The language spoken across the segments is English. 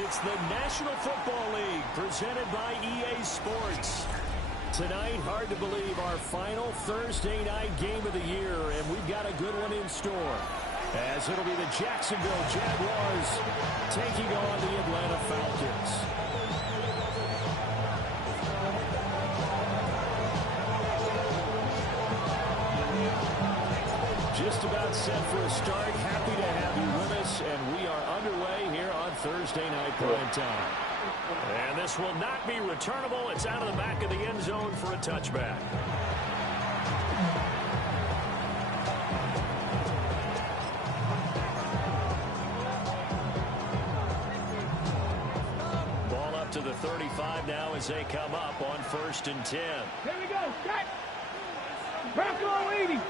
It's the National Football League presented by EA Sports. Tonight, hard to believe, our final Thursday night game of the year, and we've got a good one in store. As it'll be the Jacksonville Jaguars taking on the Atlanta Falcons. Just about set for a start. Happy to have you with us, and we are underway here on Thursday night prime time. And this will not be returnable. It's out of the back of the end zone for a touchback. Ball up to the 35 now as they come up on 1st and 10. Here we go. Set. Bronco 80.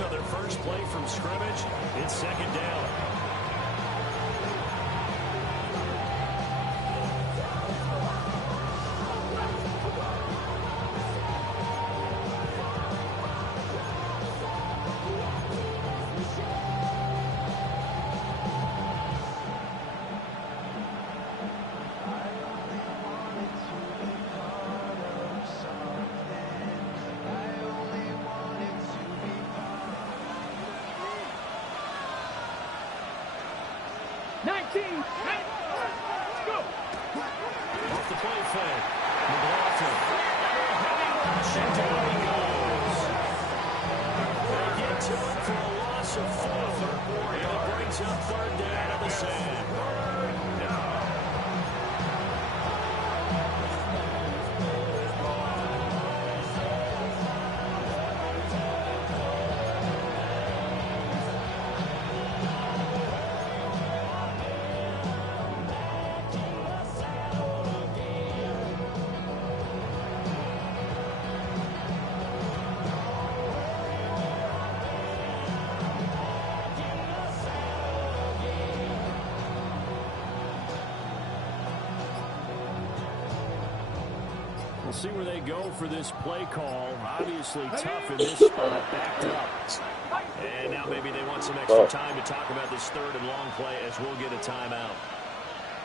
On their first play from scrimmage, it's 2nd down. We'll see where they go for this play call. Obviously tough in this spot, backed up. And now maybe they want some extra time to talk about this 3rd and long play as we'll get a timeout.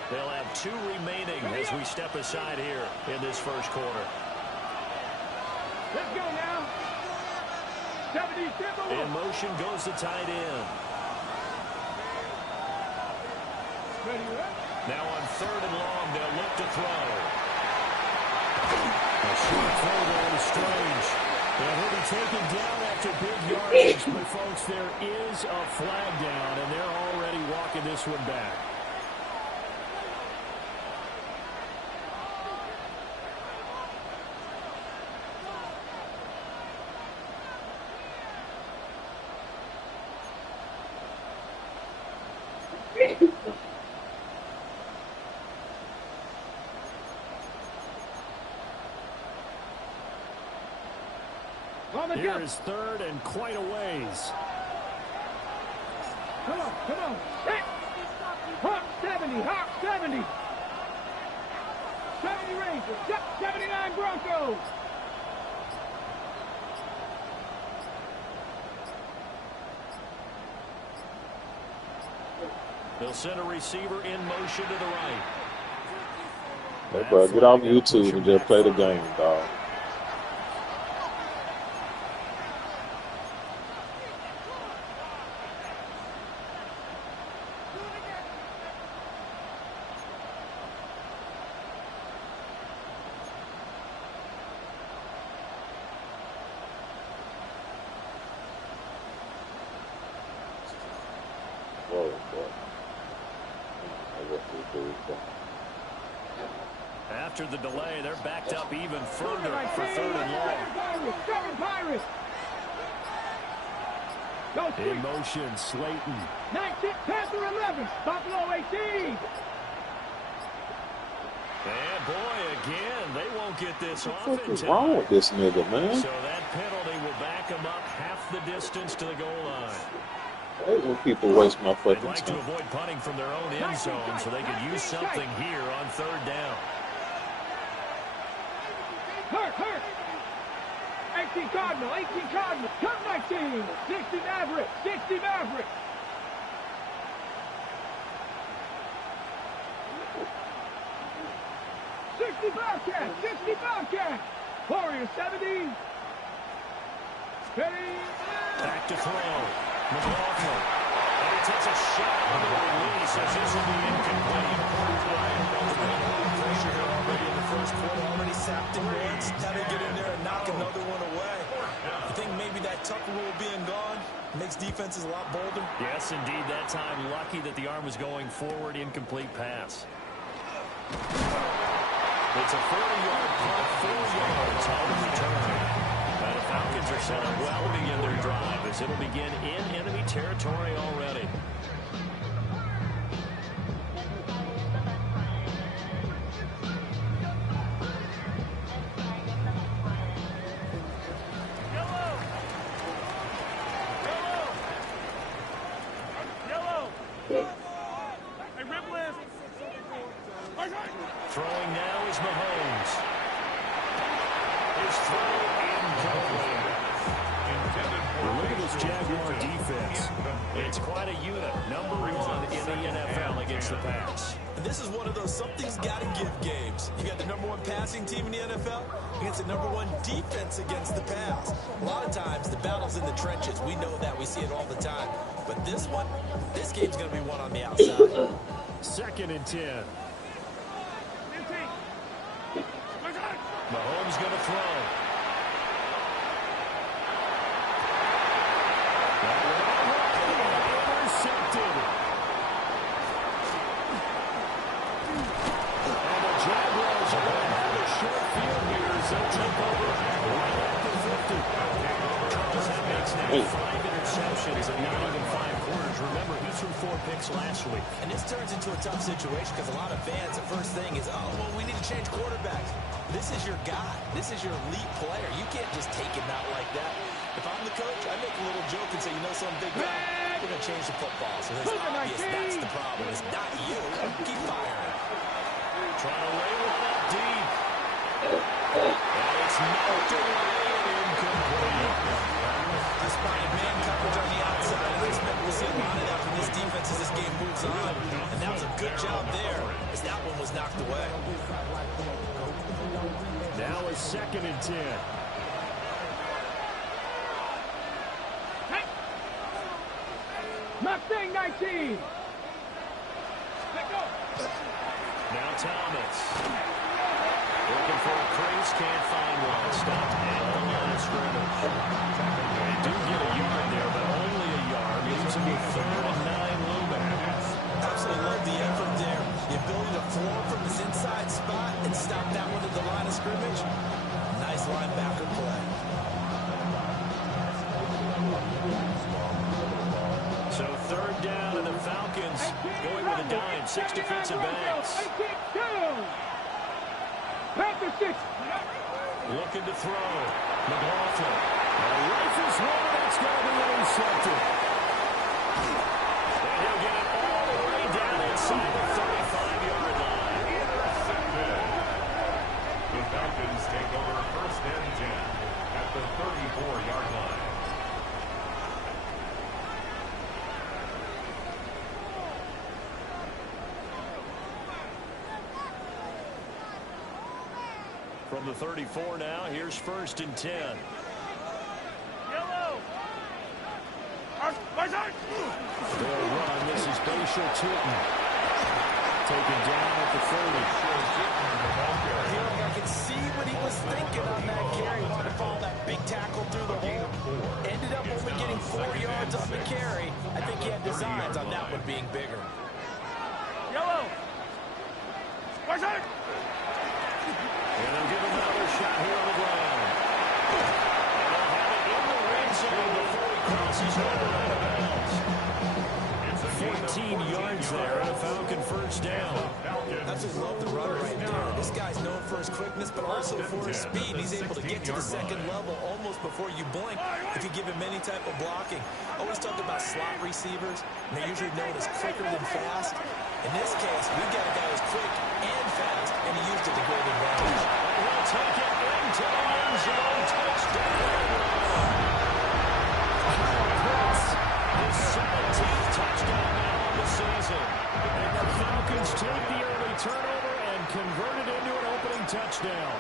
They'll have 2 remaining as we step aside here in this first quarter. Let's go now. 70, in motion goes the tight end. Now on 3rd and long, they'll look to throw. A short throw there to Strange. And he'll be taken down after big yardage. But, folks, there is a flag down, and they're already walking this one back. Here is 3rd and quite a ways. Come on, come on. Hawk 70, Hawk 70. 70 Rangers, 79 Broncos. They'll send a receiver in motion to the right. Hey, bro, get off YouTube and just play the game, dog. After the delay, they're backed up even further for 3rd and long. In motion, Slayton. 19, Panther 11, Buffalo 18. And boy, again, they won't get this off What the in fuck is time. wrong with this nigga, man? So that penalty will back them up half the distance to the goal line. I hate when people waste my fucking They'd like to time. avoid punting from their own end zone so they could use something here on third down. Hurt. 18 Cardinal. Come 19. 60 Maverick. 60 Bobcat. Warrior 70. Back to throw. McLaughlin. And he takes a shot on the release as this will be incomplete. Pressure here already in the first quarter. Already sacked him once. Now they get in there and knock another one away. I think maybe that Tucker rule being gone makes defenses a lot bolder. Yes, indeed. That time, lucky that the arm was going forward. Incomplete pass. It's a 40-yard punt, 4 yards on the return. And the Falcons are set up well to begin their drive as it'll begin in enemy territory already. Throwing now is Mahomes. His throw incomplete. Look at this Jaguar defense. It's quite a unit. Number 1 in the NFL against the pass. And this is one of those something's got to give games. You got the number 1 passing team in the NFL against the number 1 defense against the pass. A lot of times the battle's in the trenches. We know that. We see it all the time. But this game's going to be won on the outside. 2nd and 10. Mahomes going to throw. Intercepted. And the Jaguars are going to have a short field here as they'll take over right at the 50. Charles, that makes now 5 interceptions and not even 5 quarters. Remember, he threw 4 picks last week. And this turns into a tough situation because a lot of fans, the first thing is, oh, well, we need to change quarterbacks. This is your guy. This is your elite player. You can't just take him out like that. If I'm the coach, I make a little joke and say, you know, some big guy, we're going to change the football. So it's obvious that's the problem. It's not you. Keep firing. Trying to lay one up deep. And it's knocked away and incomplete. Despite man coverage on the outside, I expect we'll see a lot of that from this defense as this game moves on. And that was a good job there as that one was knocked away. Now a 2nd and 10. Mustang 19. Now Thomas. Looking for a crease, can't find one. Stopped at the line of scrimmage. They do get a yard there, but only a yard. Leaves them with 3rd and 9 Lumen. Absolutely love the effort there. The ability to floor from this inside spot and stop that one at the line of scrimmage. Nice linebacker play. So 3rd down, and the Falcons going with a dime. 6 defensive backs. Looking to throw. McLaughlin. Rifles one, that's going to be intercepted. And he'll get it all the way down inside the 35-yard line. The Falcons take over 1st and 10 at the 34-yard line. From the 34 now, here's 1st and 10. They'll run. This is Bashir Tootin. Taken down at the 30. I can see what he was thinking on that carry. He wanted to follow that big tackle through the hole. Ended up only getting 4 yards on the carry. I think he had designs on that one being bigger. And they'll give him another shot here on the ground. And they'll have it in the red zone before he crosses over out of bounds. It's a 49 17 yards there and a Falcon first down. Absolutely love the run right there. This guy's known for his quickness, but also for his speed. He's able to get to the second level almost before you blink if you give him any type of blocking. Always talk about slot receivers, and they're usually known as quicker than fast. In this case, we've got a guy who's quick and fast, and he used it to great advantage. He'll take it into the end zone. Touchdown. His 17th touchdown now of the season. And the Falcons take the early turnover and convert it into an opening touchdown.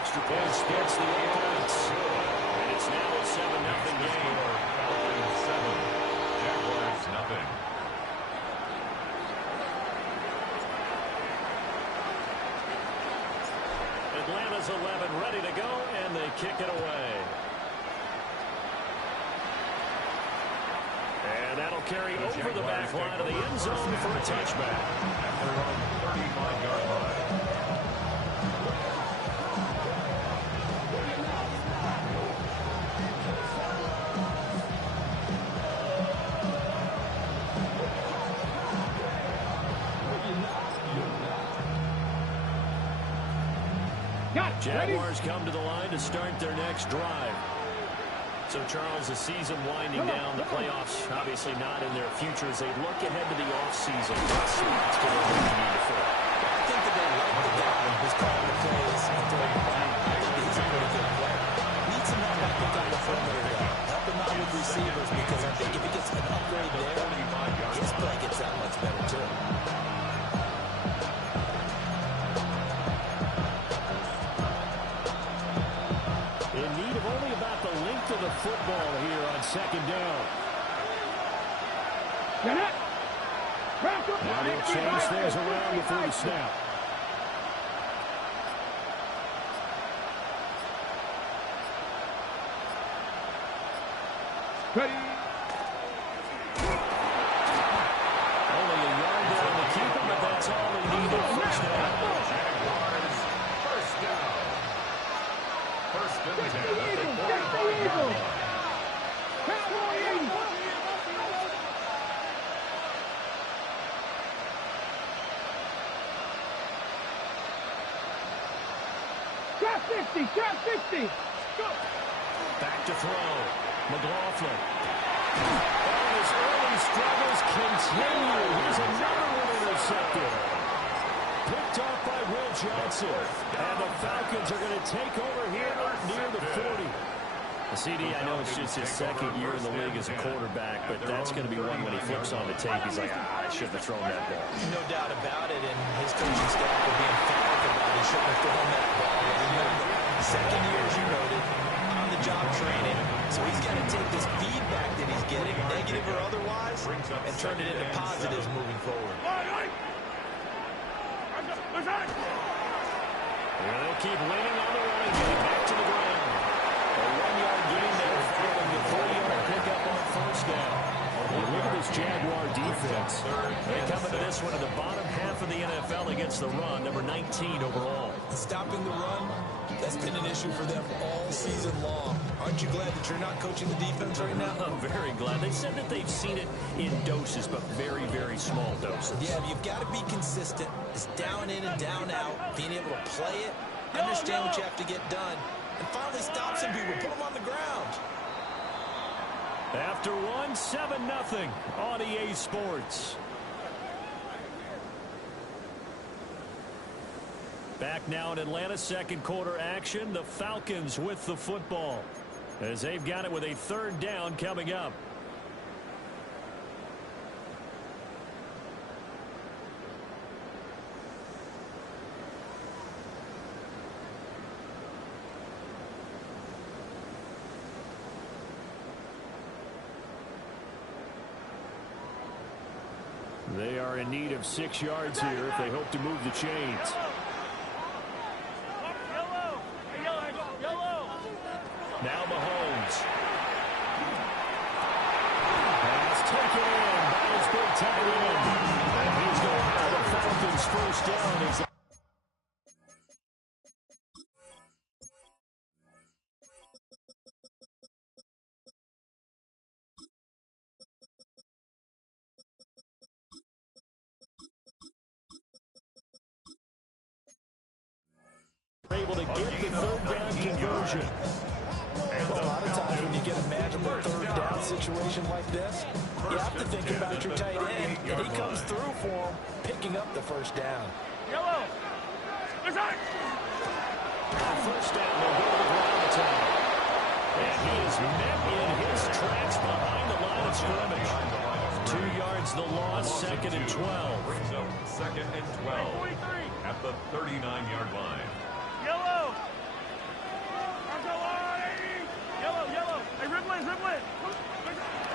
Extra point splits the offense. And it's now a 7-0 game. Falcons 7, Jaguars nothing. Atlanta's 11 ready to go, and they kick it away. And that'll carry over the back line of the end zone for a touchback. At their own 35-yard line. Jaguars come to the line to start their next drive. So, Charles, the season winding down, the playoffs obviously not in their future as they look ahead to the offseason. What spots do they really need to fill? I think that they like the guy who's calling the plays and throwing the ball. I think he's a pretty good player. Needs some help, I think, on the perimeter, though. Help him out with receivers because I think if he gets an upgrade there, his play gets that much better, too. To the football here on second down. Now they'll change things around before the snap. Ready. Only a yard down to keep him, but that's all they needed. First down. Jaguars first down. First and 10 at the 45-yard line. Trap 60, trap 60. Go. Back to throw. McLaughlin. And his early struggles continue. Here's another one intercepted. Picked off by Will Johnson. And the Falcons are going to take over here near the 40. CD, I know it's just his second year in the league as a quarterback, but that's going to be one when he flips on the tape. He's like, I shouldn't have thrown that ball. No doubt about it, and his coaching staff will be emphatic about he shouldn't have thrown that ball. Second year, as you noted, on-the-job training, so he's got to take this feedback that he's getting, negative or otherwise, and turn it into positives moving forward. And they'll keep leaning on the running game. Back to the ground. A 1-yard gain there following the 3-yard pickup on first down. And look at this Jaguar defense. They come into this one in the bottom half of the NFL against the run, number 19 overall. Stopping the run, that's been an issue for them all season long. Aren't you glad that you're not coaching the defense right now? I'm very glad. They said that they've seen it in doses, but very, very small doses. Yeah, you've got to be consistent. It's down in and down out, being able to play it, understand what you have to get done, and finally stop some people, put them on the ground. After one, 7-0 on EA Sports. Back now in Atlanta, second quarter action. The Falcons with the football as they've got it with a third down coming up. They are in need of 6 yards here if they hope to move the chains. Now Mahomes. Pass taken in by his big tight end. And he's going to have the Falcons first down. He's get the third down conversion. Well, a lot of times when you get a magical third down situation like this, you have to think about your tight end, and he comes through for him, picking up the first down. Yellow. On first down, they'll go to the ground attack. And he is met in his tracks behind the line of scrimmage. 2 yards the loss, 2nd and 12. Brings up 2nd and 12 at the 39-yard line. Yellow. Yellow, yellow. Hey, Riblin.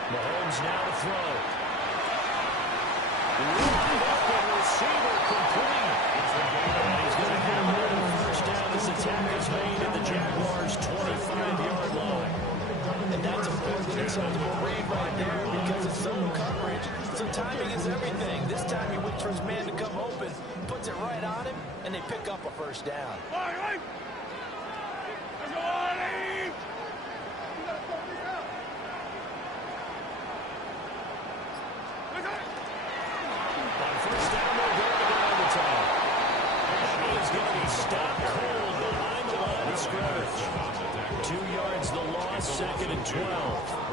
Mahomes now to throw. Wide open receiver complete. And he's going to have another first down as the tackle is made at the Jaguars' 25-yard line. And that's a really acceptable read right there because it's zone coverage. So timing is everything. This time he waits for his man to come open, puts it right on him, and they pick up a first down. On first down, they'll go to the ground attack. And he is going to be stopped cold behind the line of scrimmage. 2 yards the loss, 2nd and 12.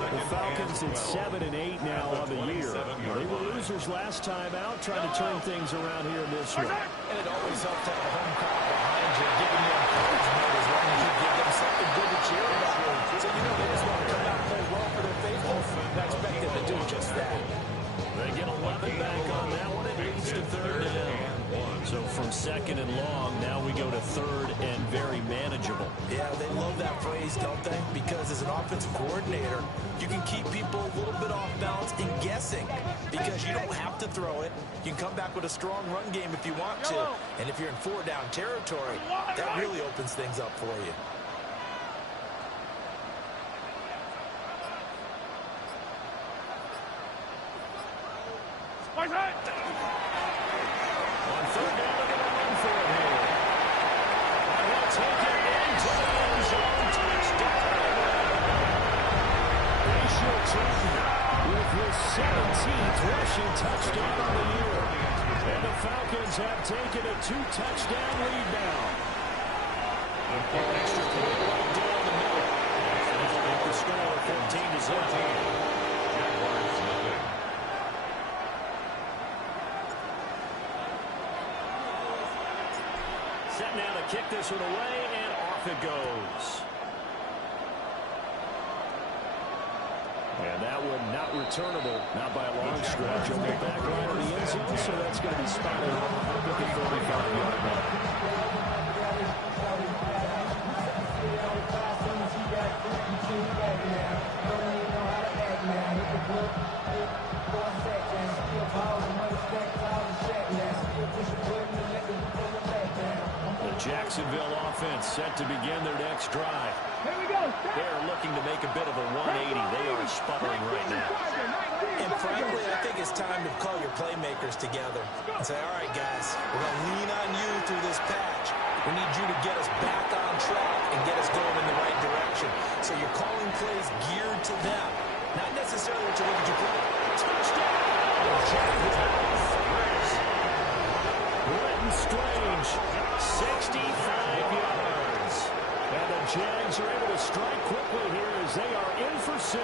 The Falcons at 7 and 8 now on the year. They were losers last time out, trying to turn things around here in this one. And it always helps to have a home crowd behind you, giving you encouragement as long as you give them something good to cheer about. So you know they just want to come out and play well for their faithful. I expect them to do just that. They get 11 back on that one. It leads to 3rd down. So from 2nd and long, now we go to 3rd and very manageable. Yeah, they love that phrase, don't they? Because as an offensive coordinator, you can keep people a little bit off balance and guessing because you don't have to throw it. You can come back with a strong run game if you want to. And if you're in 4-down territory, that really opens things up for you. On 3rd down, they're going to run for it here. And he'll take it into the end zone. Touchdown. Rachel Trenton with his 17th rushing touchdown of the year. And the Falcons have taken a 2-touchdown lead now. Extra point right down the middle. Let's make the score 14-0. Set now to kick this one away, and off it goes. And that one not returnable, not by a long stretch. Over the back line of the end zone, so that's going to be spotted at the 35-yard line. Jacksonville offense set to begin their next drive. Here we go. They're looking to make a bit of a 180. They are sputtering right now. And frankly, I think it's time to call your playmakers together and say, all right, guys, we're going to lean on you through this patch. We need you to get us back on track and get us going in the right direction. So you're calling plays geared to them, not necessarily what you're looking to play. Touchdown! Brenton Strange, 65 yards. And the Jags are able to strike quickly here as they are in for 6.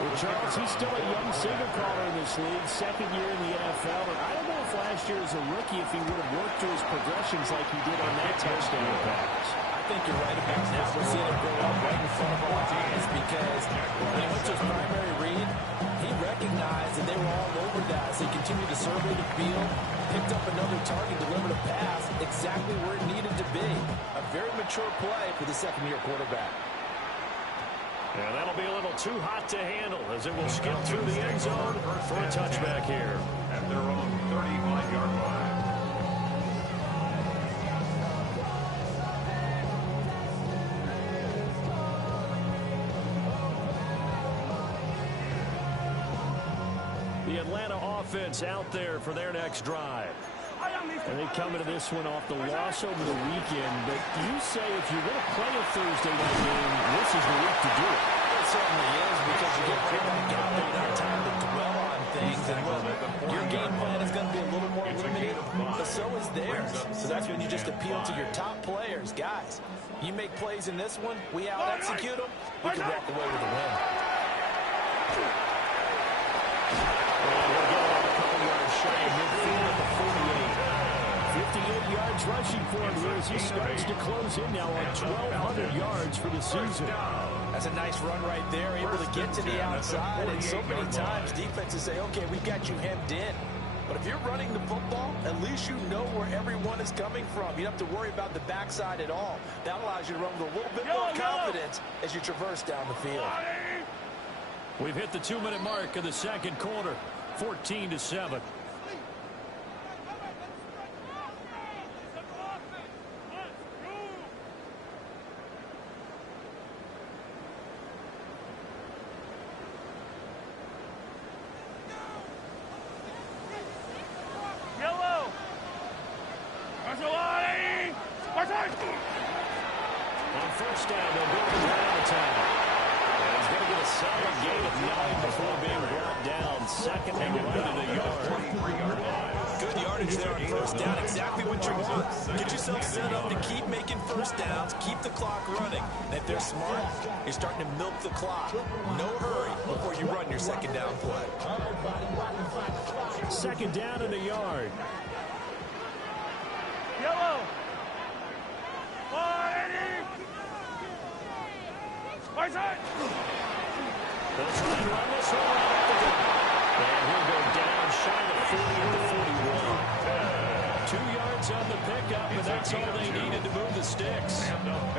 Well, Charles, he's still a young signal caller in this league, 2nd year in the NFL. And I don't know if last year as a rookie if he would have worked through his progressions like he did on that touchdown pass. I think you're right about that. We're seeing him grow up right in front of our eyes because when he went to his primary read, he recognized that they were all over that as he continued to survey the field, picked up another target, delivered a pass exactly where it needed to be. A very mature play for the 2nd-year quarterback. And that'll be a little too hot to handle as it will skip through the end zone for a touchback here. At their own 35-yard line. The Atlanta offense out there for their next drive. And they come into this one off the loss over the weekend. But you say if you're going to play a Thursday night game, this is the week to do it. It certainly is because you get right back out there. You don't have time to dwell on things. And look, your game plan is going to be a little more limited, but so is theirs. So that's when you just appeal to your top players. Guys, you make plays in this one, we out-execute them, we can walk away with a win. Shy of midfield at the 48. 58 yards rushing for him here as he starts to close in now on 1,200 yards for the season. That's a nice run right there, able to get to the outside. And so many times defenses say, okay, we've got you hemmed in. But if you're running the football, at least you know where everyone is coming from. You don't have to worry about the backside at all. That allows you to run with a little bit more confidence as you traverse down the field. We've hit the 2-minute mark of the second quarter, 14-7. On first down, they'll go to the ground attack. And he's going to get a solid gain of 9 before being brought down. Second and 1 yard. Good yardage there on first down. Exactly what you want. Get yourself set up to keep making first downs, keep the clock running. And if they're smart, you're starting to milk the clock. No hurry before you run your second down play. Second down and a yard. Yellow. They'll try and run this one right up the gut. And he'll go down shy of 40 at the 41. 2 yards on the pickup, and that's all they needed to move the sticks.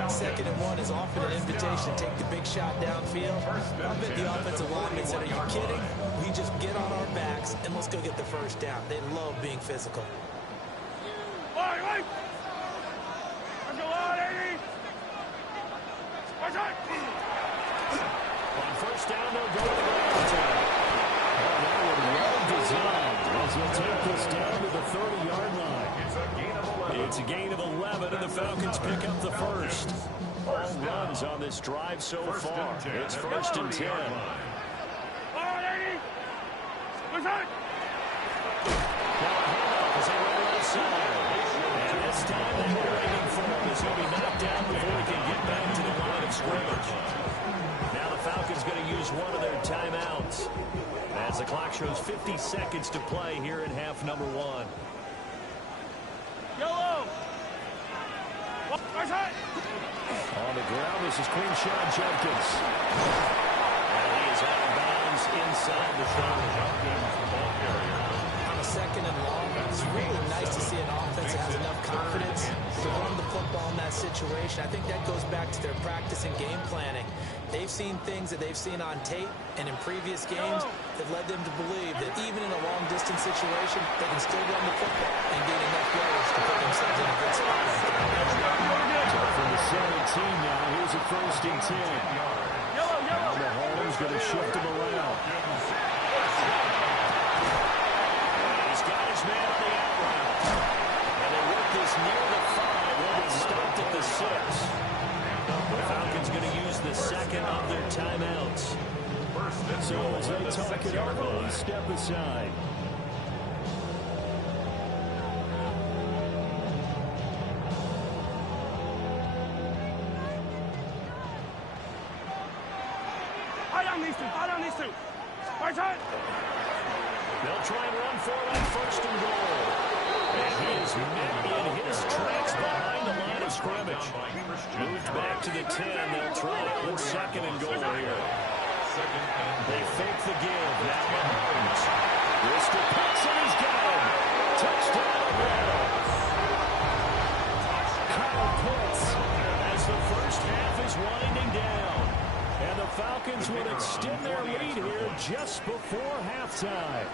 Second and 1 is often an invitation to take the big shot downfield. I bet the offensive linemen said, are you kidding? We just get on our backs and let's go get the first down. They love being physical. On first down, they'll go to the ground attack. That one well designed as he'll take this down to the 30-yard line. It's a gain of 11, and the Falcons pick up the first. All runs on this drive so far. It's first and 10. Now a handoff as they run right side. And this time they're waiting for him as he'll be knocked down before he can get back to the line of scrimmage. Now the Falcons going to use one of their timeouts as the clock shows 50 seconds to play here in half number 1. Yellow. On the ground, this is Quinshon Judkins. And he is out of bounds inside the 30. On a second and long, it's really nice to see an offense that has enough confidence to run the football in that situation. I think that goes back to their practice and game planning. They've seen things that they've seen on tape and in previous games that led them to believe that even in a long-distance situation, they can still run the football and gain enough yards to put themselves in a good spot. From the 17 now, here's a first and 10. Now Mahomes going to shift him around. He's got his man on the out route. And they work this near the 5. They'll be stopped at the 6. The Falcons going to use the second of their timeouts. So as they talk it over, step aside. They'll try and run for it on first and goal. And he is met in his tracks behind the line of scrimmage. Moved back to the 10. They'll try it on second and goal here. They fake the give. Now Mahomes. Worcester puts and he's got him. Touchdown Atlanta. Kyle Pitts as the first half is winding down. And the Falcons would extend their lead here just before halftime.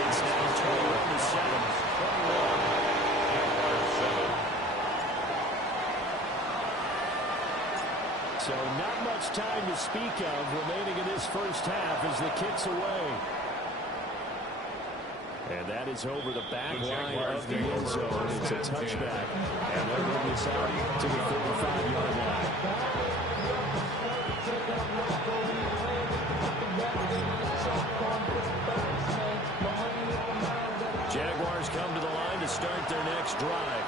It's now 21-7. So not much time to speak of remaining in this first half as the kick's away. And that is over the back line of the end zone. It's a touchback. And they'll move this out to the 35-yard line. Jaguars come to the line to start their next drive.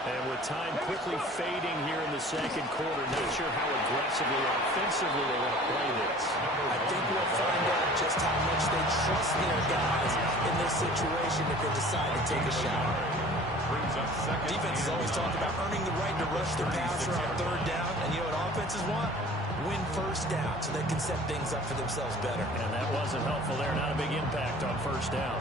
And with time quickly fading here in the second quarter, not sure how aggressively or offensively they want to play this. I think we'll find out just how much they trust their guys in this situation if they decide to take a shot. Defenses always talk about earning the right to rush their passer on third down. And you know what offenses want? Win first down so they can set things up for themselves better. And that wasn't helpful there. Not a big impact on first down.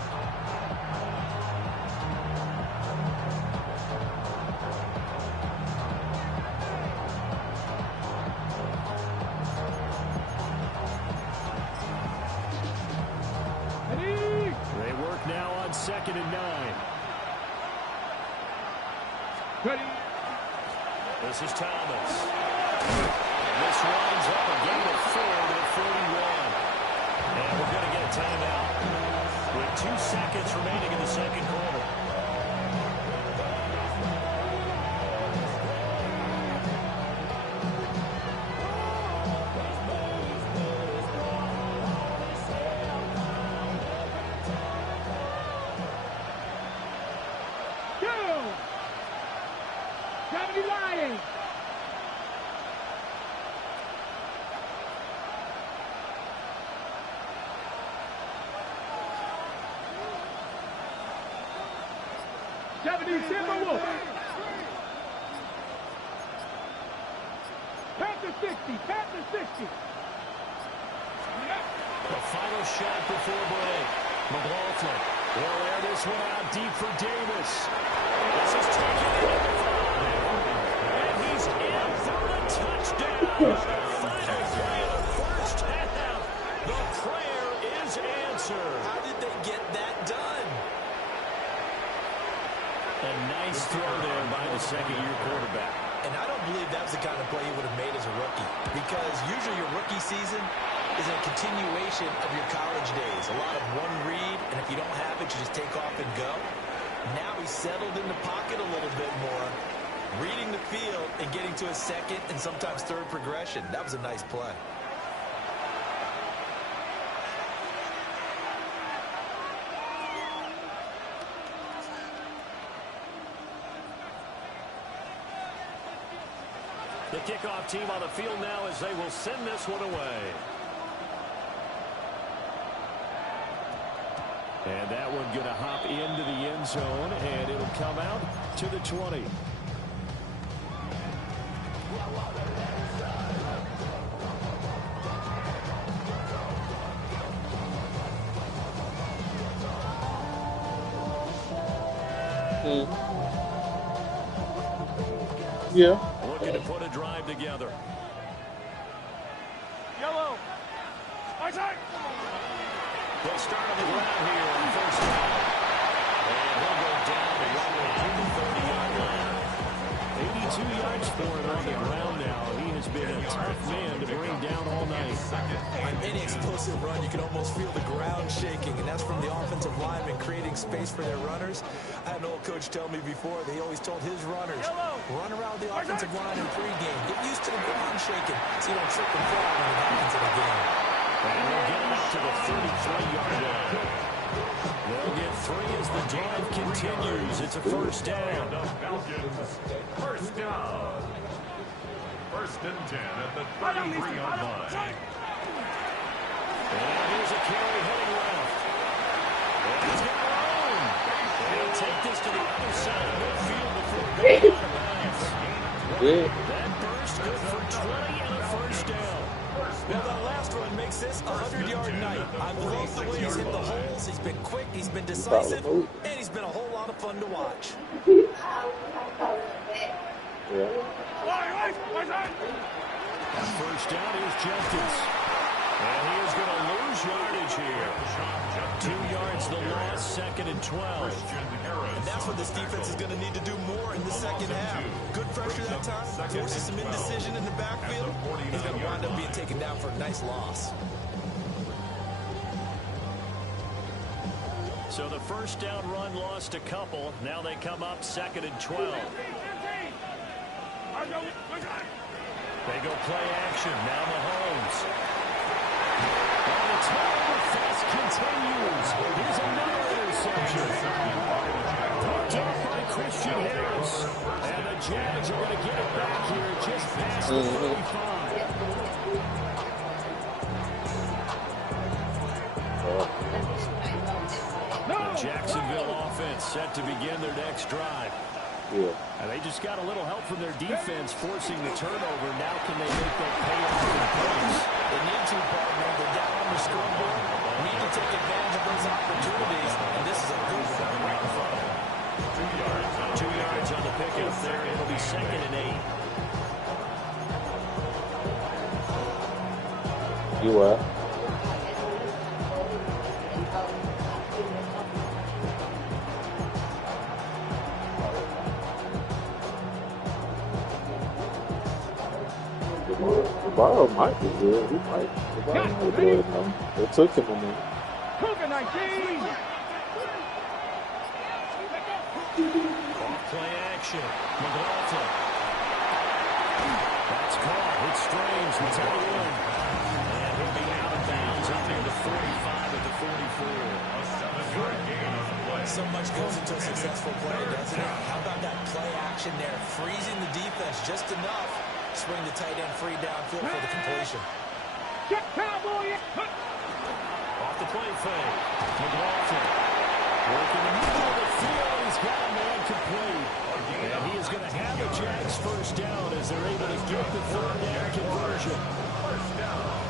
They work now on 2nd and 9. This is Thomas. This winds up a gain of 4 to the 41. And we're going to get a timeout with 2 seconds remaining in the second quarter. Panther 60. Panther 60. The final shot before break. McLaughlin will air this one out deep for Davis. This is taken in at the 5. And he's in for the touchdown. Final play of the first half. The prayer is answered. How did they get that done? A nice throw there by the second-year quarterback. And I don't believe that was the kind of play he would have made as a rookie, because usually your rookie season is a continuation of your college days. A lot of one read, and if you don't have it, you just take off and go. Now he's settled in the pocket a little bit more, reading the field and getting to a second and sometimes third progression. That was a nice play. The kickoff team on the field now as they will send this one away. And that one going to hop into the end zone, and it'll come out to the 20. Yeah. Looking to put a drive together. Yellow. Outside. They'll start on the ground here on first down. And he'll go down and run to the 30-yard line. 82 yards for him on the ground now. He has been a tough man to bring down all night. On any explosive run, you can almost feel the ground shaking, and that's from the offensive linemen creating space for their runners. I had an old coach tell me before, they always told his runners, run around the offensive line in pregame. Get used to the ground shaking so you don't trip and fall when it happens in a game. And we'll get him up to the 33-yard line. They'll get 3 as the drive continues. It's a first down. First down. First and 10 at the 33-yard line. And here's a carry heading left. And he's got room. They'll take this to the other side of midfield before going out of bounds. That burst good for 20 and a first down. Well, that last run makes this a 100-yard night. I love the way he's hit the holes. He's been quick, he's been decisive, and he's been a whole lot of fun to watch. First down is Jenkins. And he is going to lose yardage here. 2 yards the loss, 2nd and 12. And that's what this defense is going to need to do more in the second half. Good pressure that time, forces some indecision in the backfield. He's going to wind up being taken down for a nice loss. So the first down run lost a couple. Now they come up 2nd and 12. They go play action. Now Mahomes. And the turnover fest continues. Here's another interception. Picked up by Christian Harris. And the Jags are going to get it back here just past the 35. The Jacksonville offense set to begin their next drive. Yeah. And they just got a little help from their defense forcing the turnover. Now can they make that payoff in points? They need to, partner. They're down on the scoreboard. Need to take advantage of those opportunities. And this is a good one. 2 yards on the pickup there. It'll be 2nd and 8. You are. Barrow might be good. He might. Barrow might be good enough. They took him a minute. Cougar 19. Off play action. McLaughlin. That's caught. It's Strange. The tight end. And he'll be out of bounds up near the 45 at the 44. So much goes into a successful play, doesn't it? How about that play action there? Freezing the defense just enough. Swing the tight end free downfield for the completion. Check cowboy. Off the play fake. McLaughlin. Working the middle of the field. He's got a man complete. And he is going to have the Jags first down as they're able to get the 3rd down conversion. I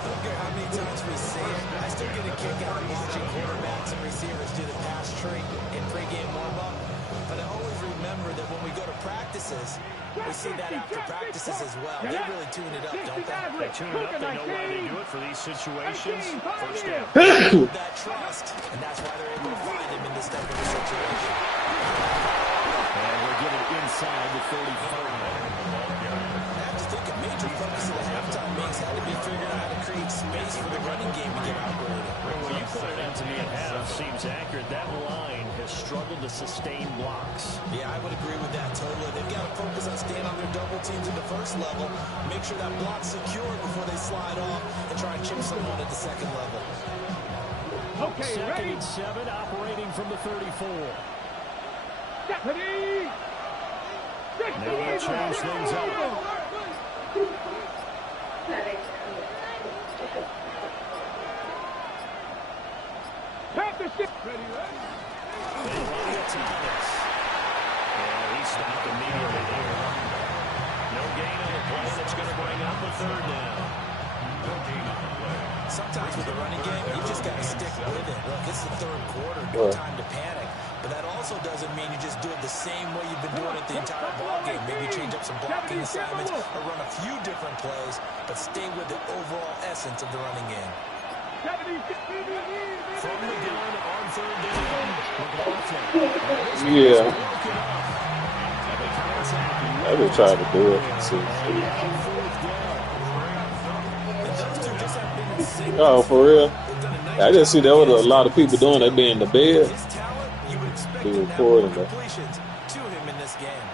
don't care how many times we see it. I still get a kick out of watching quarterbacks and receivers do the pass tree in pregame warm-up. But I always remember that when we go to practices, we see that after practices as well. They really tune it up, don't they? They tune it up. They know why they do it for these situations. First down. That trust, and that's why they're able to find him in this type of a situation. And we're getting inside the 35. I have to think a major focus of the halftime makes had to be figuring out how to create space for the running game to get operated. Well, you put it out to me at half. Seems accurate. That line has struggled to sustain blocks. Yeah, I would agree with that totally. They've got to focus on staying on their double teams at the first level, make sure that block's secure before they slide off and try and chip someone at the second level. Okay, 2nd ready? and 7, operating from the 34. Deputy. Now they'll change things up. Tap the ship. Ready, ready? They run to Thomas. And he stopped immediately there. No gain on the play. That's going to bring up a 3rd down. Sometimes with the running game, you just got to stick with it. Look, it's the 3rd quarter. No time to panic. But that also doesn't mean you just do it the same way you've been doing it the entire ball game. Maybe change up some blocking assignments or run a few different plays, but stay with the overall essence of the running game. From the gun on 3rd down. Yeah. I've been trying to do it. Oh, for real? I just see there was a lot of people doing that being in the bed. Be recording that. To him in this game.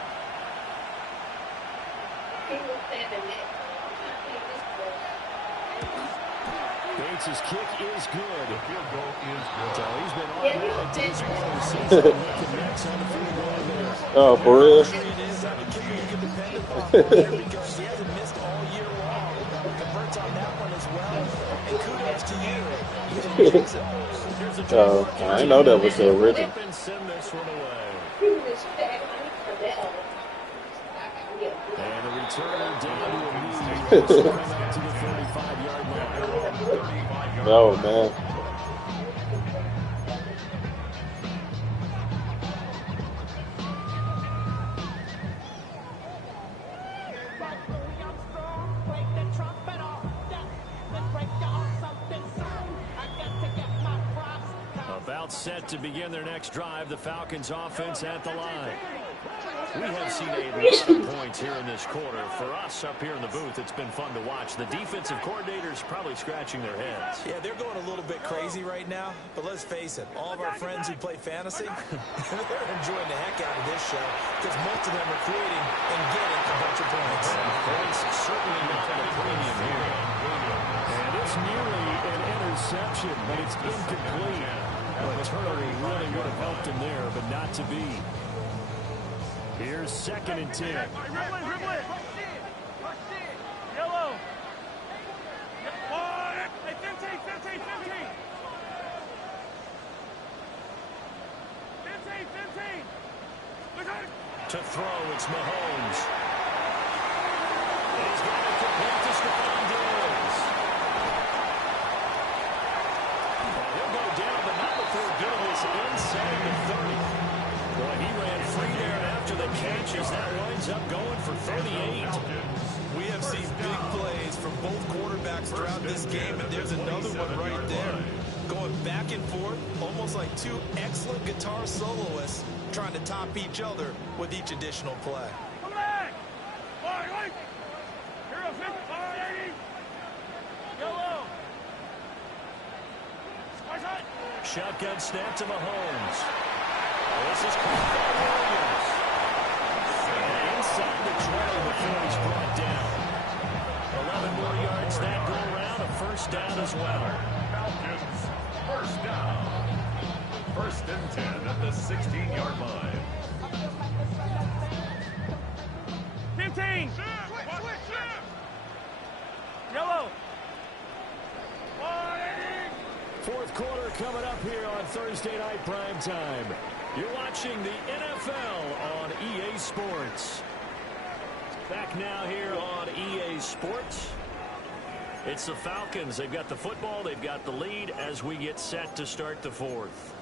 Bates' kick is good. The field goal is good. So he's been automatic this postseason. Connects on the field goal there. Oh, for real? It is that a kicker you can depend upon because he hasn't missed all year long. Converts on that one as well. And kudos to you. You didn't chase it. Oh, I didn't know that was the original. And send this one away. And the returner down to a lead. Come out to the 35-yard line. Oh, man. About set to begin their next drive. The Falcons offense at the line. We have seen a lot of points here in this quarter. For us up here in the booth, it's been fun to watch. The defensive coordinators probably scratching their heads. Yeah, they're going a little bit crazy right now. But let's face it, all of our friends who play fantasy, they're enjoying the heck out of this show because most of them are creating and getting a bunch of points. Points certainly making a premium here. And it's nearly an interception, but it's incomplete. Well, the turnover really would have helped him there, but not to be. Here's 2nd and 10. Yellow. 15, 15. 15. To throw, it's Mahomes. And he's got it complete to Stephon Diggs. He'll go down, but not before getting this inside the 30. Boy, he ran free there after the catches. That winds up going for 38. We have seen big plays from both quarterbacks throughout this game, and there's another one right there. Going back and forth, almost like two excellent guitar soloists trying to top each other with each additional play. Come back. Hero 50. Yellow. Shotgun snap to Mahomes. This is caught by Williams. And inside the 20 before he's brought down. 11 more yards that go around. A first down as well. Falcons, first down. 1st and 10 at the 16-yard line. 15. Yellow. 4th quarter coming up here on Thursday Night Primetime. You're watching the NFL on EA Sports. Back now here on EA Sports. It's the Falcons. They've got the football. They've got the lead as we get set to start the 4th.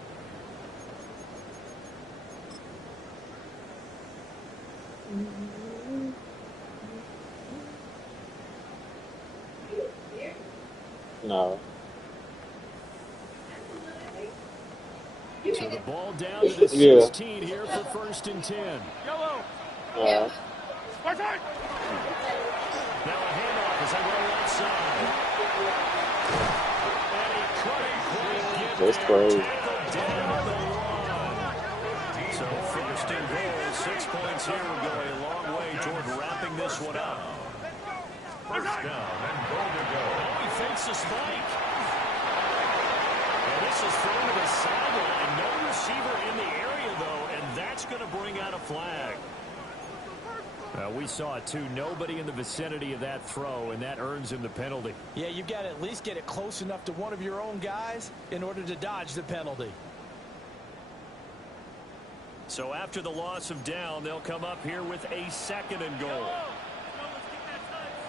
No. So the ball down to the 16 here for 1st and 10. Yellow. No. Now a handoff as they go left side. And he couldn't quite get That's there. crazy. Tackled down the line. So 1st and goal, 6 points here will go a long way toward wrapping this one up. First down and goal to go. Oh, he fakes the spike. And this is thrown to the sideline. No receiver in the area, though, and that's going to bring out a flag. We saw it, too. Nobody in the vicinity of that throw, and that earns him the penalty. Yeah, you've got to at least get it close enough to one of your own guys in order to dodge the penalty. So after the loss of down, they'll come up here with a 2nd and goal.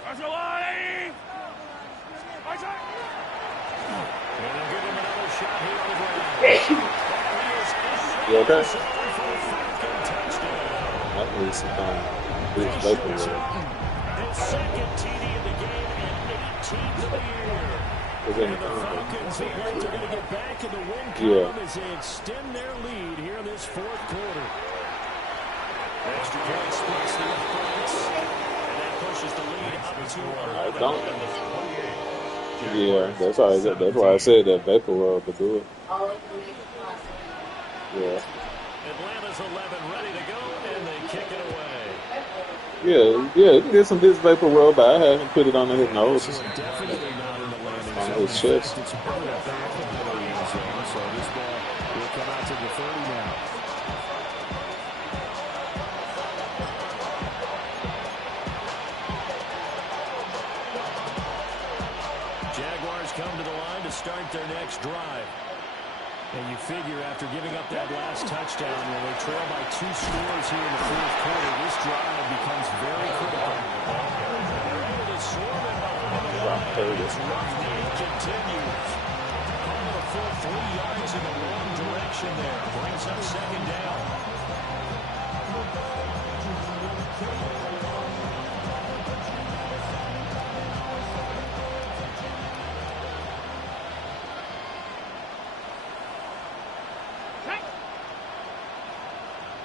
And they'll give him another shot here on the ground. You okay? Touchdown. That needs some time. It's vapor His 2nd TD of the game and 18th of the year. And the Falcons look like they're going to get back in the win column as they extend their lead here in this 4th quarter. Extra point splits the points, and that pushes the lead up to 11. Yeah, that's why I said that vapor world would do it. Yeah. Atlanta's 11 ready to go, and they kick it away. Yeah, you can get some this vapor world, but I haven't put it on his nose. Definitely not in the landing On zone. his chest. It's back in the landing zone, so this ball will come out to the 30 now. Jaguars come to the line to start their next drive. And you figure after giving up that last touchdown, when they trail by 2 scores here in the 4th quarter, this drive becomes very critical. They're able to swarm it behind the line. This rough game continues. Almost a full 3 yards in the wrong direction there. Brings up 2nd down.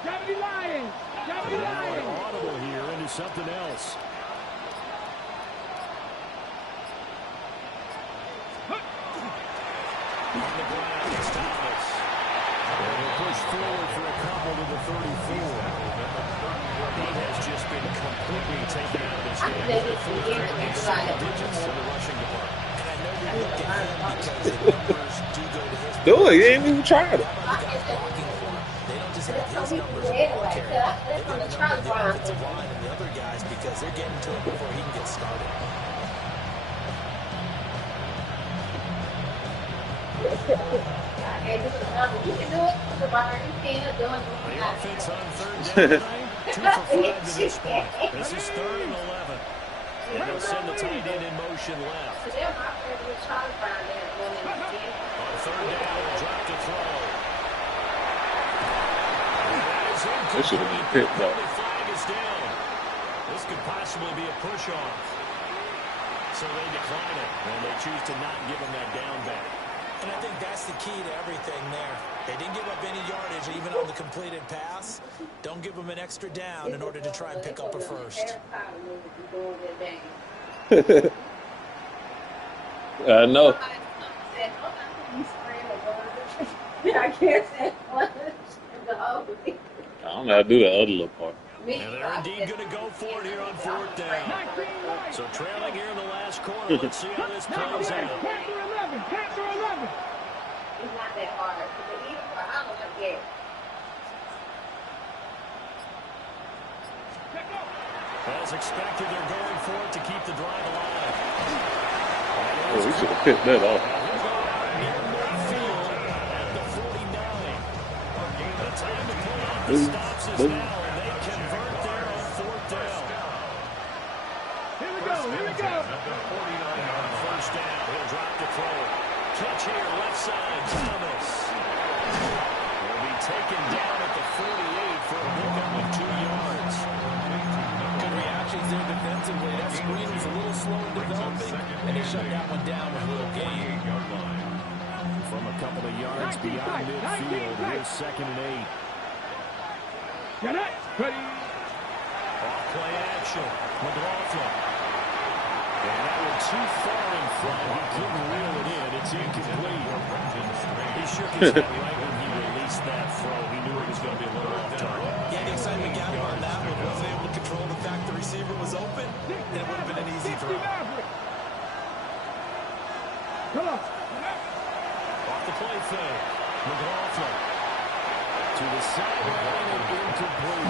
70 Lions. 70 Now an Lions. audible here into something else. On the ground, it's Thomas. And he'll push forward for a couple to the 34. He has just been completely taken out of this game. Single digits in the rushing department. And I know you look at him because the numbers do go to his. Do it. You ain't even tried it. How about the guys blocking for him? They don't just have his numbers in ball carry. They got a number of the offensive line and the other guys because they're getting to him before he can get started. The offense on third down tonight, 2 for 5 to this point. This is 3rd and 11. And they'll send the tight end in motion left. On 3rd down, they'll drop to throw. This should have been picked up. The flag is down. This could possibly be a push-off. So they decline it, and they choose to not give him that down back. And I think that's the key to everything there. They didn't give up any yardage even on the completed pass. Don't give them an extra down in order to try and pick up a first. I know. I can't say I don't know how to do that other little part. And they're indeed going to go for it here on 4th down. So trailing here in the last quarter. Let's see how this plays out. Panther 11. Panther 11. It's not that hard. I don't like it. As expected, they're going for it to keep the drive alive. Oh, we should have picked that off. Near midfield at the 49. The time to pull off the stops is now, and they convert there on 4th down. Here we go. Here we go. On 1st down, he'll drop the throw. Catch here, left side, Thomas. Will be taken down at the 48 for a pickup of 2 yards. Good reactions there defensively. That screen was a little slow in developing, and they shut that one down with a little gain. From a couple of yards beyond midfield, here's 2nd and 8. Get it. Ready. Off play action, McLaughlin. And that one too far in front. He couldn't reel it in. It's incomplete. He shook his head right when he released that throw. He knew it was going to be a little off target. Yeah, the excitement got him on that one. Wasn't able to control the fact the receiver was open, and it would have been an easy throw. Come on. Off the play fake. McLaughlin. To the sideline and incomplete.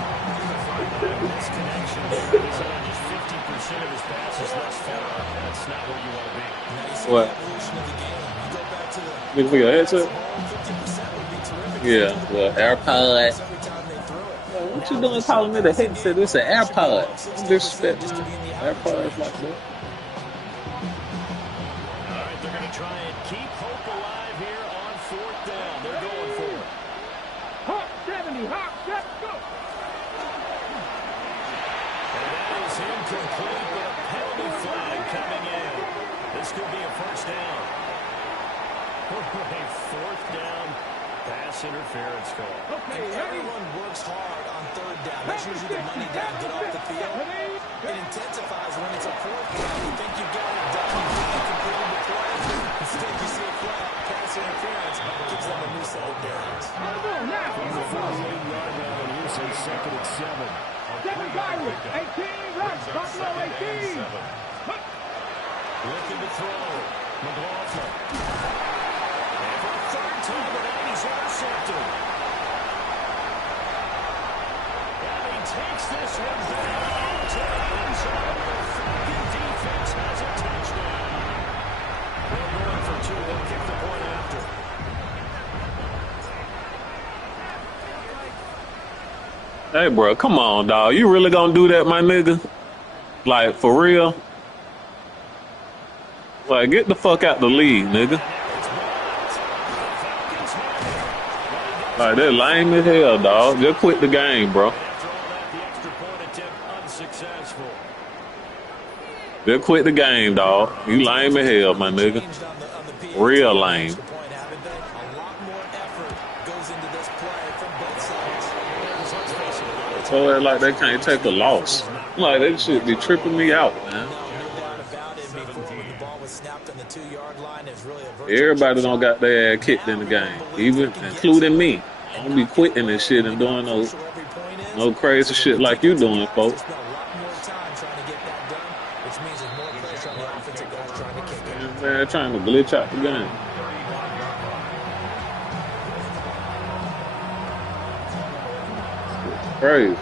Misconnection there. He's on just 50% of his passes thus far. That's not where you want to be. Now you see What? the evolution of the game. You go back to the Nigga, for your headset? 50% would be terrific. Yeah, the AirPod. Every time they throw it. What you doing calling me the headset? It's an AirPod. Don't disrespect me. AirPods like that. All right, they're going to try and keep hope alive here on 4th down. They're going for it. Hawk 70. Hawk 7. Go. And that is incomplete, but a penalty flag coming in. This could be a 1st down. A 4th down pass interference call. Okay, ready. Everyone works hard on 3rd down. That's usually the money down. Get off the field. It intensifies when it's a 4th down. You think you've got it done. You think you completed the play. Instead, you see a flag, pass interference, gives them a new set of downs. From the 48-yard line, here's a 2nd and 7. 7 Byron. 18. Rush. Buffalo 18. Looking to throw. McLaughlin. And for a 3rd time tonight, he's intercepted. And he takes this one back into the end zone. The Falcon defense has a touchdown. They're going for 2. They'll kick the point after. Hey, bro, come on, dog. You really gonna do that, my nigga? Like, for real? Like, get the fuck out the league, nigga. Like, they're lame as hell, dog. Just quit the game, bro. After all that, the extra point attempt unsuccessful. Just quit the game, dog. You lame as hell, my nigga. Real lame. A lot more effort goes into this play from both sides. So it's like they can't take a loss. Like, they should be tripping me out, man. Everybody don't got their ass kicked in the game, even including me. I don't be quitting this shit and doing no crazy shit like you doing, folks. Man, trying to glitch out the game. Crazy.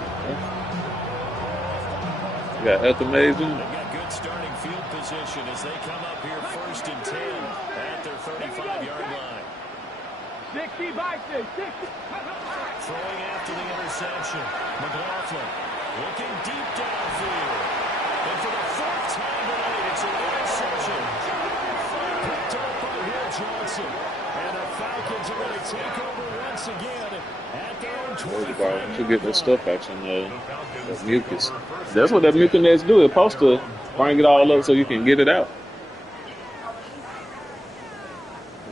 You got Ethamaze in. They've got good starting field position as they come up here 1st and 10 at their 35-yard line. 60 by 60. Throwing after the interception. McLaughlin looking deep downfield. And for the 4th time tonight, it's an interception. Picked up by Will Johnson. And the Falcons are going to take over once again at their own 25. To get that stuff out your that mucus. That's what that mucus do. It's supposed to bring it all up so you can get it out.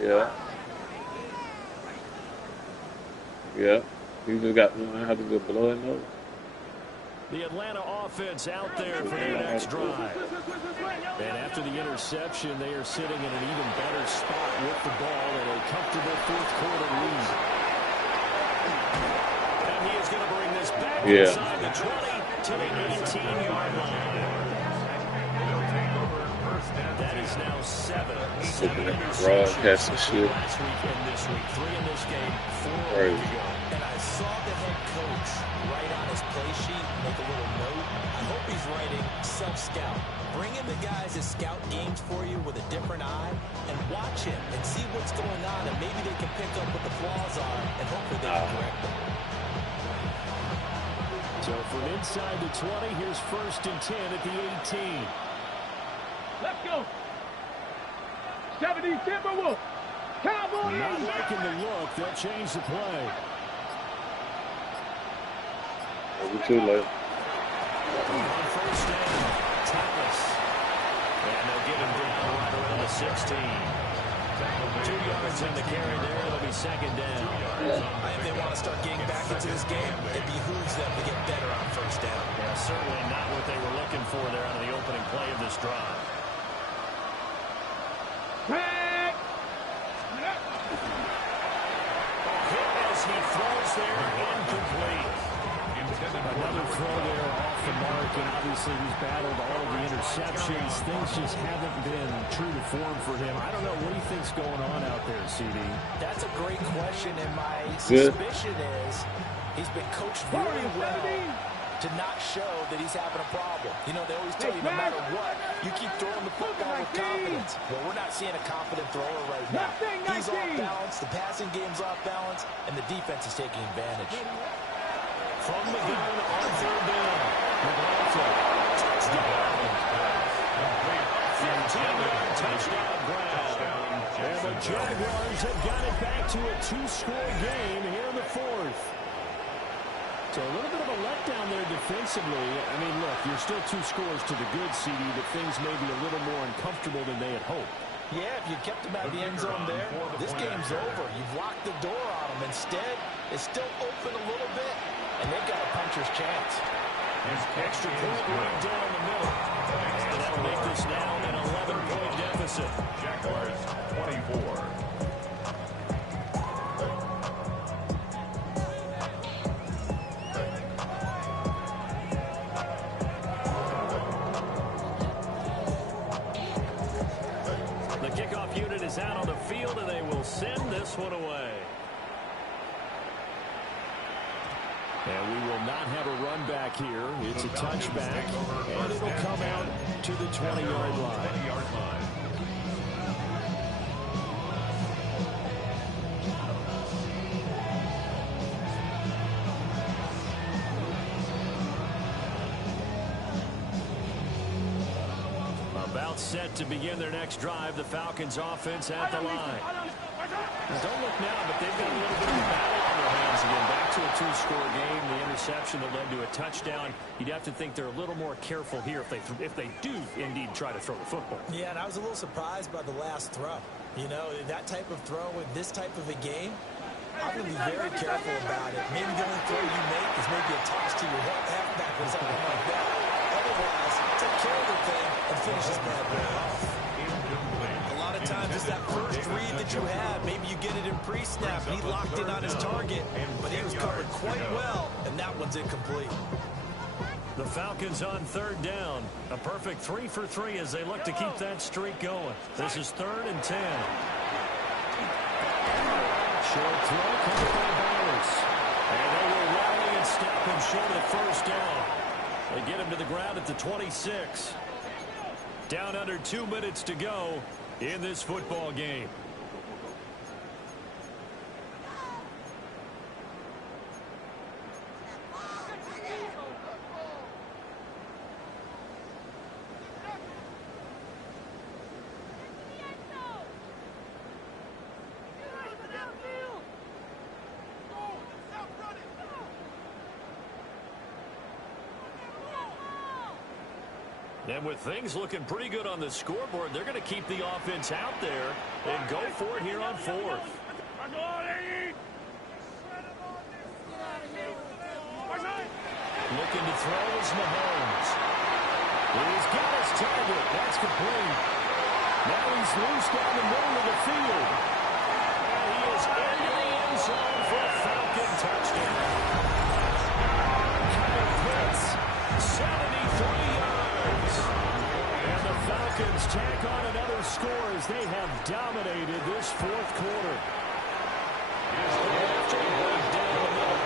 Yeah. Yeah. You just got to learn how to get blood nose. The Atlanta offense out there for their next drive. And after the interception, they are sitting in an even better spot with the ball in a comfortable 4th quarter lead. And he is going to bring this back inside the 20 to the 18-yard line. That is now 7 interceptions shit. Last week and this week. 3 in this game, 4 to go. And I saw the head coach write on his play sheet, make a little note. I hope he's writing self-scout. Bring in the guys that scout games for you with a different eye and watch him and see what's going on, and maybe they can pick up what the flaws are and hopefully they can correct them. So from inside the 20, here's 1st and 10 at the 18. Let's go. 70 Timberwolves. Cowboys. Not liking the look. They'll change the play. Too late. On 1st down, Thomas. And they'll get him down right around the 16. 2 yards on the carry there. It'll be 2nd down. If they want to start getting back into this game, it behooves them to get better on 1st down. Yeah, certainly not what they were looking for there on the opening play of this drive. Back. Hit as he throws there, incomplete. Another throw there off the mark, and obviously he's battled all of the interceptions. Things just haven't been true to form for him. I don't know. What do you think's going on out there, CD? That's a great question, and my suspicion is he's been coached very well to not show that he's having a problem. You know, they always tell you no matter what, you keep throwing the football with confidence. Well, we're not seeing a confident thrower right now. He's off balance, the passing game's off balance, and the defense is taking advantage. From the gun on 3rd down. McLaughlin. Touchdown. 15-yard touchdown grab. And the Jaguars have got it back to a 2-score game here in the 4th. So a little bit of a letdown there defensively. I mean, look, you're still 2 scores to the good, CD, but things may be a little more uncomfortable than they had hoped. Yeah, if you kept them out of the end zone there, this game's over. You've locked the door on them. Instead, it's still open a little bit, and they've got a puncher's chance. Extra point right down the middle. And that'll make this now an 11-point deficit. Jaguars 24. The kickoff unit is out on the field, and they will send this one away. And we will not have a run back here. It's a touchback, and it'll come out to the 20-yard line. About set to begin their next drive, the Falcons offense at the line. Now, don't look now, but they've got a little bit of a battle on their hands again. Back to a 2-score game. The interception that led to a touchdown. You'd have to think they're a little more careful here if they do indeed try to throw the football. Yeah, and I was a little surprised by the last throw. You know, that type of throw in this type of a game, I'm going to be very careful about it. Maybe the only throw you make is maybe a toss to your halfback or something like that. Otherwise, take care of the thing and finish this bad boy off. A lot of times it's that first read that you have. Maybe you get it in pre-snap and he locked in on his target, but he was covered quite well, and that one's incomplete. The Falcons on third down. A perfect 3 for 3 as they look to keep that streak going. This is 3rd and 10. Short throw coming by Bowers. And they will rally and stop him short of the first down. They get him to the ground at the 26. Down under 2 minutes to go in this football game. And with things looking pretty good on the scoreboard, they're going to keep the offense out there and go for it here on 4th. Looking to throw is Mahomes. He's got his target. That's complete. Now he's loose down the middle of the field. And he is into the end zone for a Falcon touchdown. Kyle Pitts, 73 yards. And the Falcons tack on another score as they have dominated this 4th quarter. After a breakdown the middle.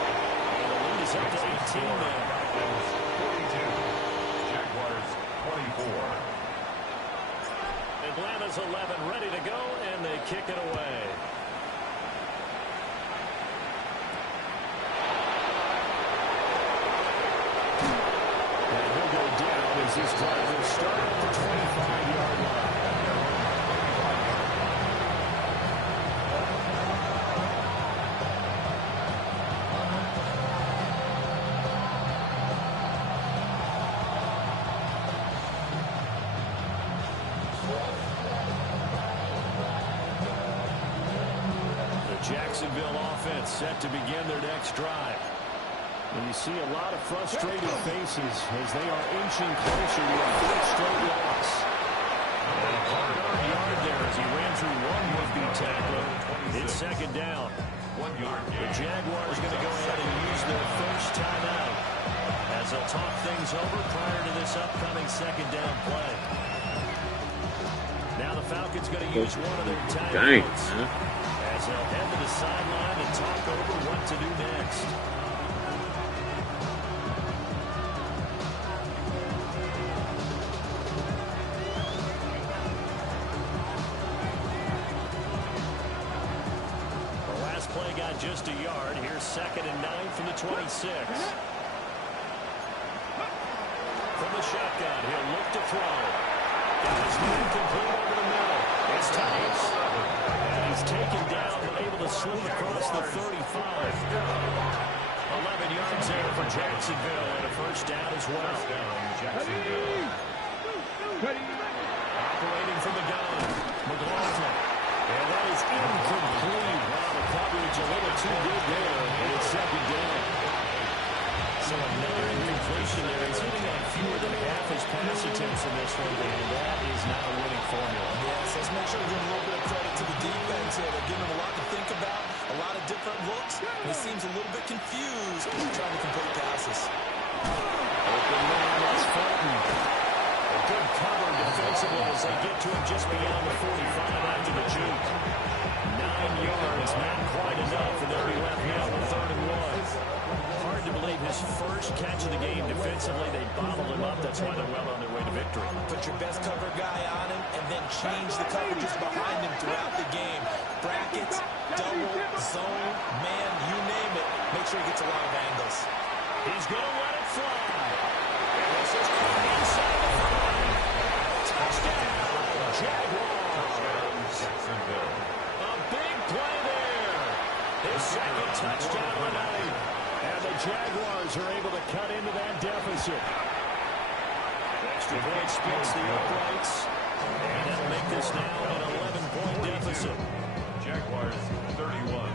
And the lead is up to 18 now. 42. Jaguars 24. Atlanta's 11 ready to go, and they kick it away. And he'll go down as this drive will start at the 25-yard line. Jacksonville offense set to begin their next drive. And you see a lot of frustrated faces as they are inching closer to a 4th straight loss. And a hard-earned yard there as he ran through one would-be tackler. It's 2nd down. 1 yard. The Jaguars going to go ahead and use their first timeout as they'll talk things over prior to this upcoming 2nd down play. Now the Falcons going to use one of their timeouts. As they'll head to the sideline and talk over what to do next. The last play got just a yard. Here's 2nd and 9 from the 26. From the shotgun, he'll look to throw. Got his man complete over the middle. It's tight. And he's taken down, but able to slip across the 35. 11 yards there for Jacksonville, and a first down as well. Operating from the gun, McLaughlin. And that is incomplete. Wow, the coverage a little too good there, and it's 2nd down. So another incompletion there. He's hitting on fewer than half his pass attempts in this one, and that is not a winning formula. Yes, let's make sure we give a little bit of credit to the defense here. They're giving him a lot to think about, a lot of different looks, and he seems a little bit confused trying to complete passes. Open man, that's Fulton. A good cover defensively as they get to him just beyond the 45 after the juke. 9 yards, not quite enough, and they'll be left now with 3rd and 1. Hard to believe his first catch of the game defensively. They bottled him up. That's why they're well on their way to victory. Put your best cover guy on him and then change the coverages behind him throughout the game. Brackets, double, zone, man, you name it. Make sure he gets a lot of angles. He's going to let it fly. And this is caught inside the 5. Touchdown, Jaguars. A big play there. His 2nd touchdown of the night. And the Jaguars are able to cut into that deficit. Extra point splits the uprights. And that'll make this now an 11-point deficit. Jaguars 31.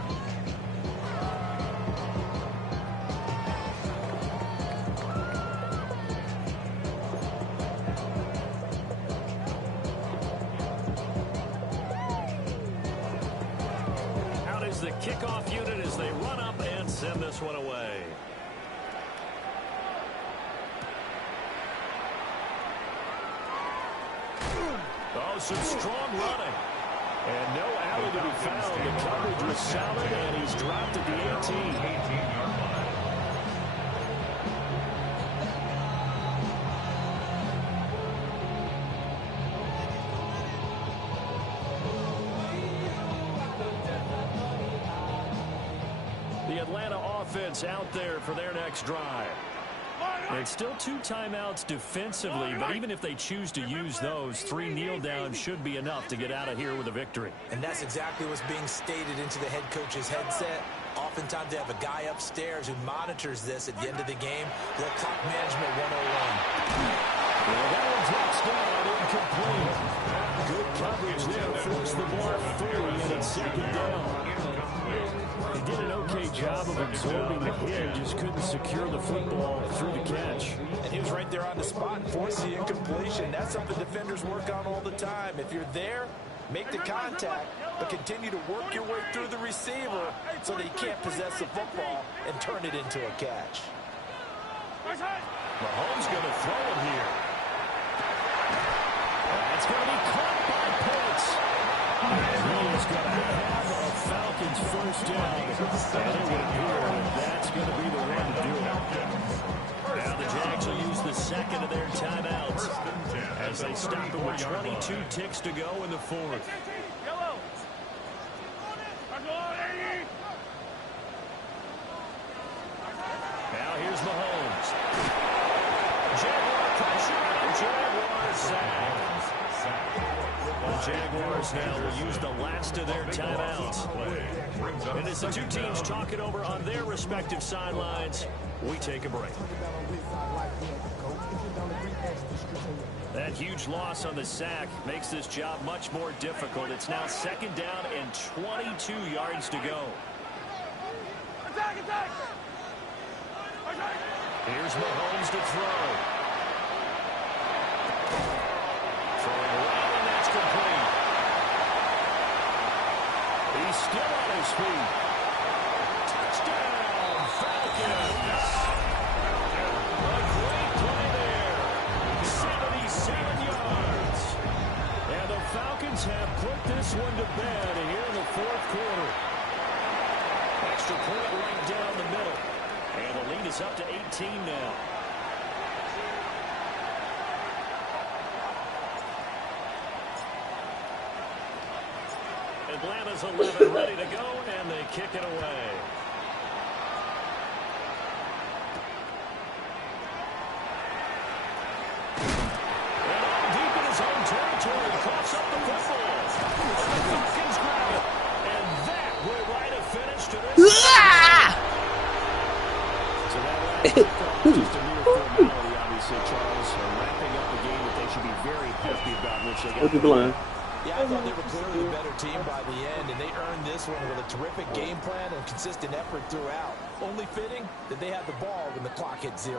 the kickoff unit as they run up and send this one away. Oh, some strong running. And no alley to be found. The coverage was solid, and he's dropped at the 18. 18-yard line. The Atlanta offense out there for their next drive. And still 2 timeouts defensively, but even if they choose to use those, 3 kneel downs should be enough to get out of here with a victory. And that's exactly what's being stated into the head coach's headset. Oftentimes they have a guy upstairs who monitors this at the end of the game. The clock management 101. Well, that one drops down incomplete. Good coverage there, forced the ball free, and it's second down. He did an okay job of absorbing the hit, just couldn't secure the football through the catch. And he was right there on the spot and forced the incompletion. That's something defenders work on all the time. If you're there, make the contact, but continue to work your way through the receiver so that he can't possess the football and turn it into a catch. Mahomes going to throw it here. That's going to be caught by Pitts. He is going to have a Falcons first down. And it would appear that's going to be the one to do it. Now the Jags will use the second of their timeouts as they stop it with 22 ticks to go in the fourth. Now here's Mahomes. Jaguar pressure, and Jaguars sack. The Jaguars now will use the last of their timeouts. And as the two teams talk it over on their respective sidelines, we take a break. That huge loss on the sack makes this job much more difficult. It's now second down and 22 yards to go. Here's Mahomes to throw. Throwing right, and that's complete. He's still on his feet. Touchdown, Falcons. A great play there. 77 yards. And the Falcons have put this one to bed here in the fourth quarter. Extra point right down the middle. And the lead is up to 18 now. Atlanta's 11 ready to go, and they kick it away. And all deep in his own territory, coughs up the football. The Falcons grab it. And that will write a finish to this. So that last kickoff, just a mere formality, obviously, Charles. Wrapping up a game that they should be very happy about, which they got. Yeah, I thought they were clearly the better team by the end, and they earned this one with a terrific game plan and consistent effort throughout. Only fitting that they had the ball when the clock hit 0.